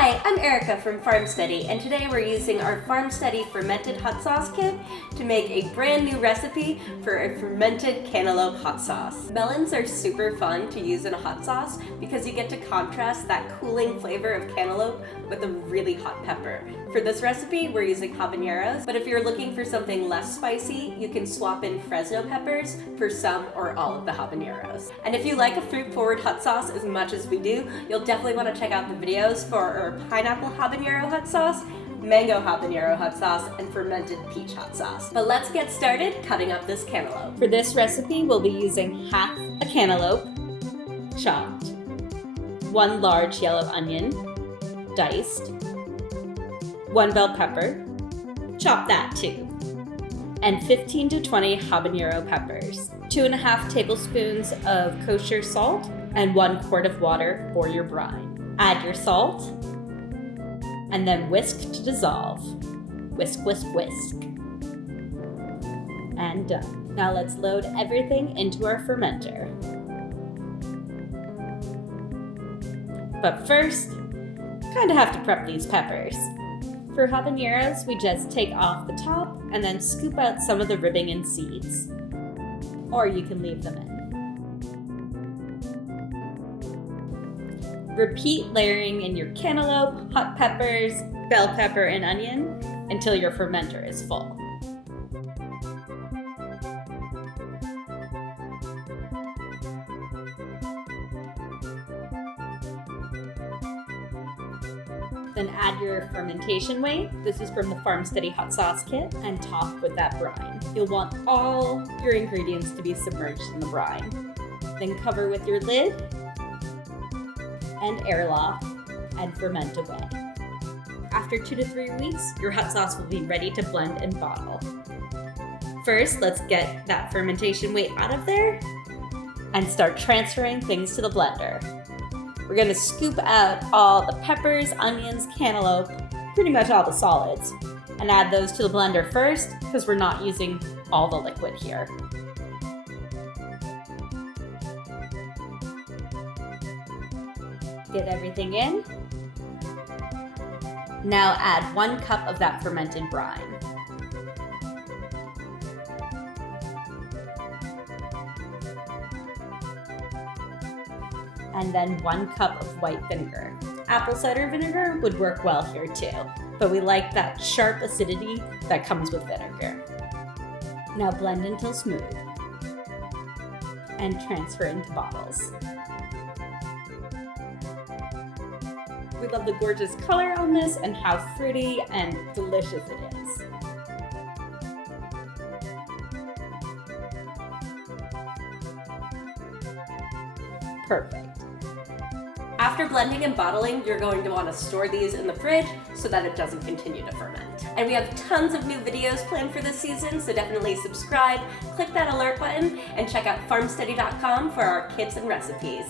Hi, I'm Erica from FarmSteady, and today we're using our FarmSteady fermented hot sauce kit to make a brand new recipe for a fermented cantaloupe hot sauce. Melons are super fun to use in a hot sauce because you get to contrast that cooling flavor of cantaloupe with a really hot pepper. For this recipe, we're using habaneros, but if you're looking for something less spicy, you can swap in Fresno peppers for some or all of the habaneros. And if you like a fruit-forward hot sauce as much as we do, you'll definitely want to check out the videos for our pineapple habanero hot sauce, mango habanero hot sauce, and fermented peach hot sauce. But let's get started cutting up this cantaloupe. For this recipe, we'll be using half a cantaloupe, chopped, 1 large yellow onion, diced, 1 bell pepper, chop that too, and 15 to 20 habanero peppers, 2.5 tablespoons of kosher salt, and 1 quart of water for your brine. Add your salt, and then whisk to dissolve. Whisk, whisk, whisk. And done. Now let's load everything into our fermenter. But first, kind of have to prep these peppers. For habaneros, we just take off the top and then scoop out some of the ribbing and seeds. Or you can leave them in. Repeat layering in your cantaloupe, hot peppers, bell pepper, and onion until your fermenter is full. Then add your fermentation weight. This is from the FarmSteady hot sauce kit, and top with that brine. You'll want all your ingredients to be submerged in the brine. Then cover with your lid and airlock and ferment away. After 2 to 3 weeks, your hot sauce will be ready to blend and bottle. First, let's get that fermentation weight out of there and start transferring things to the blender. We're gonna scoop out all the peppers, onions, cantaloupe, pretty much all the solids, and add those to the blender first because we're not using all the liquid here. Get everything in. Now add 1 cup of that fermented brine. And then 1 cup of white vinegar. Apple cider vinegar would work well here too, but we like that sharp acidity that comes with vinegar. Now blend until smooth and transfer into bottles. We love the gorgeous color on this and how fruity and delicious it is. Perfect. After blending and bottling, you're going to want to store these in the fridge so that it doesn't continue to ferment. And we have tons of new videos planned for this season, so definitely subscribe, click that alert button, and check out FarmSteady.com for our kits and recipes.